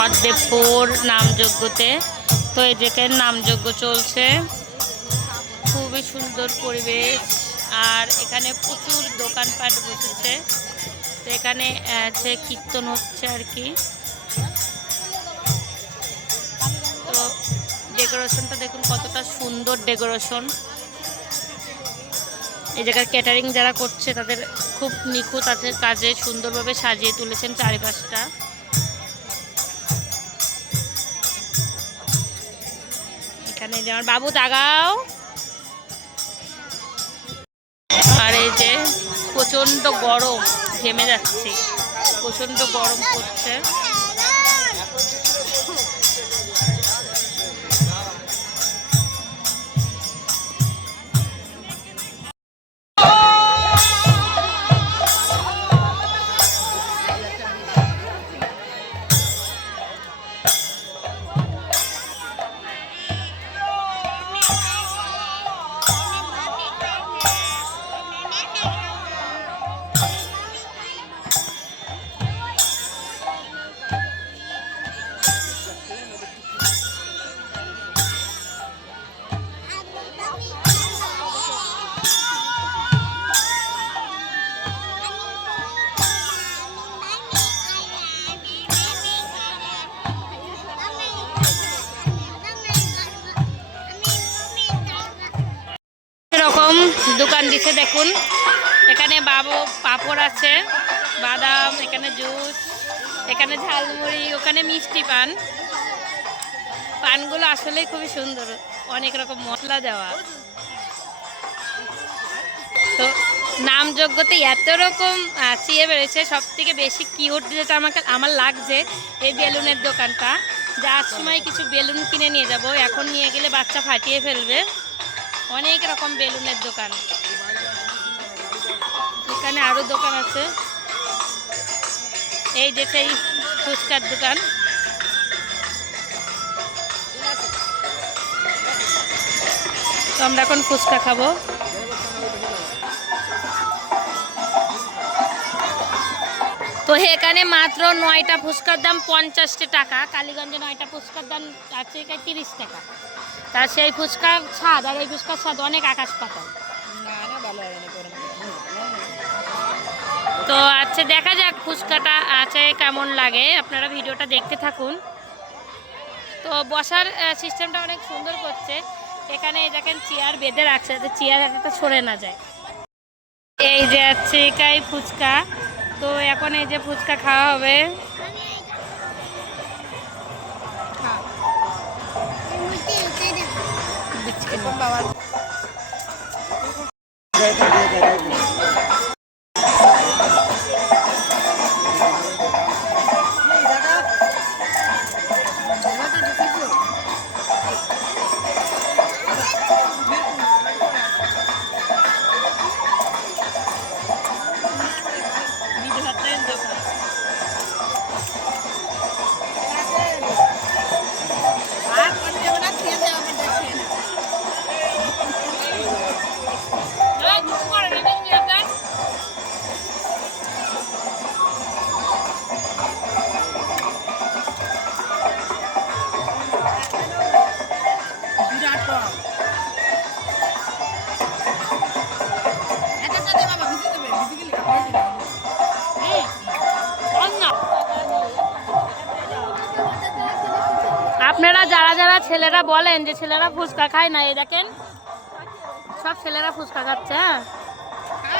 হরদেবপুর নামযজ্ঞতে। তো এই যেখানে নামযজ্ঞ চলছে, খুবই সুন্দর পরিবেশ। আর এখানে প্রচুর দোকানপাট বসেছে। তো এখানে কীর্তন হচ্ছে আর কি। তো ডেকোরেশনটা দেখুন কতটা সুন্দর ডেকোরেশন। এই জায়গার ক্যাটারিং যারা করছে তাদের খুব নিখুঁত আছে কাজে, সুন্দরভাবে সাজিয়ে তুলেছেন চারিপাশটা। এখানে যেমন বাবু তাগাও। আর এই যে প্রচন্ড গরম, ঘেমে যাচ্ছি, প্রচন্ড গরম পড়ছে। এরকম দোকান দিচ্ছে দেখুন, এখানে বাবু পাঁপড় আছে, বাদাম, এখানে জুস, এখানে ঝালমুড়ি, ওখানে মিষ্টি পান। পানগুলো আসলেই খুবই সুন্দর, অনেক রকম মশলা দেওয়া। তো নামযজ্ঞতে এত রকম চেয়ে বেড়েছে। সব থেকে বেশি কিউট যেটা আমার লাগছে এই বেলুনের দোকানটা। যার সময় কিছু বেলুন কিনে নিয়ে যাব, এখন নিয়ে গেলে বাচ্চা ফাটিয়ে ফেলবে। অনেক রকম বেলুনের দোকান, এখানে আরো দোকান আছে। এই যে সেই ফুচকার দোকান। তো আমরা এখন ফুচকা খাবো। তো এখানে মাত্র 9টা ফুচকার দাম 50 টাকা। কালীগঞ্জে 9টা ফুচকার দাম আছে 30 টাকা। তার সেই ফুচকার স্বাদ আর এই ফুচকার স্বাদ অনেক আকাশ পাতাল। তো আচ্ছা, দেখা যাক ফুচকাটা আছে কেমন লাগে, আপনারা ভিডিওটা দেখতে থাকুন। তো বসার সিস্টেমটা অনেক সুন্দর করছে। এখানে দেখেন চেয়ার বেঁধে রাখছে যাতে চেয়ার একটা সরে না যায়। এই যে আছে একাই ফুচকা। তো এখন এই যে ফুচকা খাওয়া হবে। আপনারা যারা যারা ছেলেরা বলেন যে ছেলেরা ফুচকা খায় না, এই দেখেন সব ছেলেরা ফুচকা খাচ্ছে। হ্যাঁ,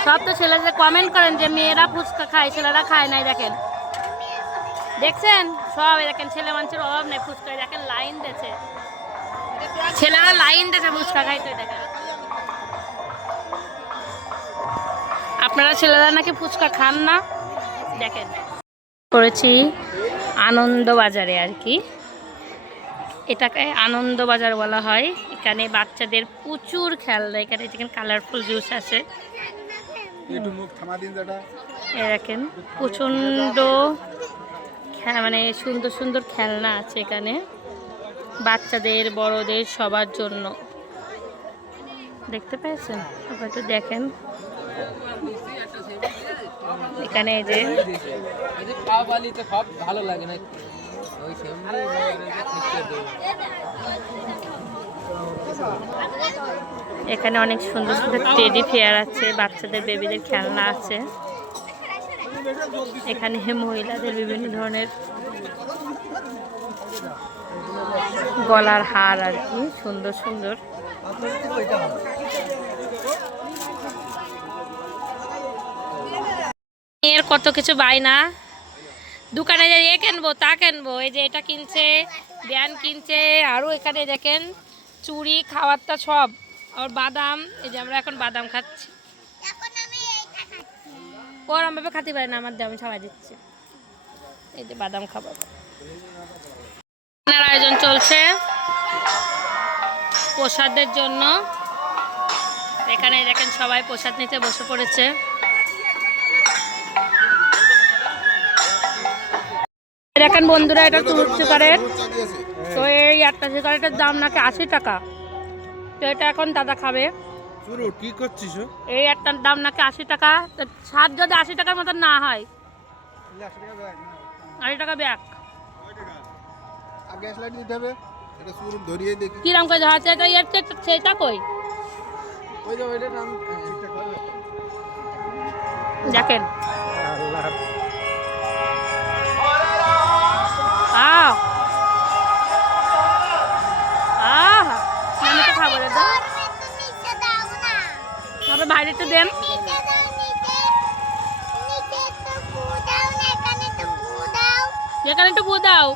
সব তো ছেলেদের কমেন্ট করেন যে মেয়েরা ফুচকা খায়, ছেলেরা খায় না। দেখেন, দেখছেন সব, দেখেন ছেলে মানুষের অভাব নেই। ফুচকা দেখেন লাইন দিয়েছে, ছেলেরা লাইন দিয়েছে ফুচকা খাইতে। দেখেন আপনারা ছেলেরা নাকি ফুচকা খান না। দেখেন করেছি আনন্দবাজারে আর কি, এটাকে আনন্দবাজার বলা হয়। এখানে বাচ্চাদের প্রচুর খেলনা, এখানে যেখানে কালারফুল জুস আছে। দেখেন প্রচণ্ড মানে সুন্দর সুন্দর খেলনা আছে এখানে, বাচ্চাদের বড়দের সবার জন্য। দেখতে পেয়েছেন? আপনারা একটু দেখেন এখানে। এই যে ভালো লাগে না এখানে অনেক সুন্দর সুন্দর টেডি ফেয়ার আছে, বাচ্চাদের বেবিদের খেলনা আছে। এখানে মহিলাদের বিভিন্ন ধরনের গলার হার আর কি সুন্দর সুন্দর। এর কত কিছু বায়না, দোকানে যাই এ কিনবো তা কিনবো, এই যে এটা কিনছে, ব্যান কিনছে, আরও এখানে দেখেন চুড়ি খাওয়ারটা সব, আর বাদাম, এই যে আমরা এখন বাদাম খাচ্ছি। ওরম ভাবে খাতে পারে না, আমার দিয়ে আমি সবাই দিচ্ছি। এই যে বাদাম খাবো। আয়োজন চলছে প্রসাদের জন্য, এখানে দেখেন সবাই প্রসাদ নিতে বসে পড়েছে। দেখেন বন্ধুরা, এটা তুরুপ সিগারেট। তো এই একটা সিগারেটের দাম নাকি 80 টাকা। তো এটা এখন দাদা খাবে। কি করছিস? এই একটার দাম নাকি 80 টাকা। তো স্বাদ যদি 80 টাকার মতন না হয়, 80 টাকা ব্যাগ। কিরম করে ধরা আছে? সেটা কই দেখেন। আমি তো খাবো রে, বাইরে একটু দেন। এখানে একটু বু দাও।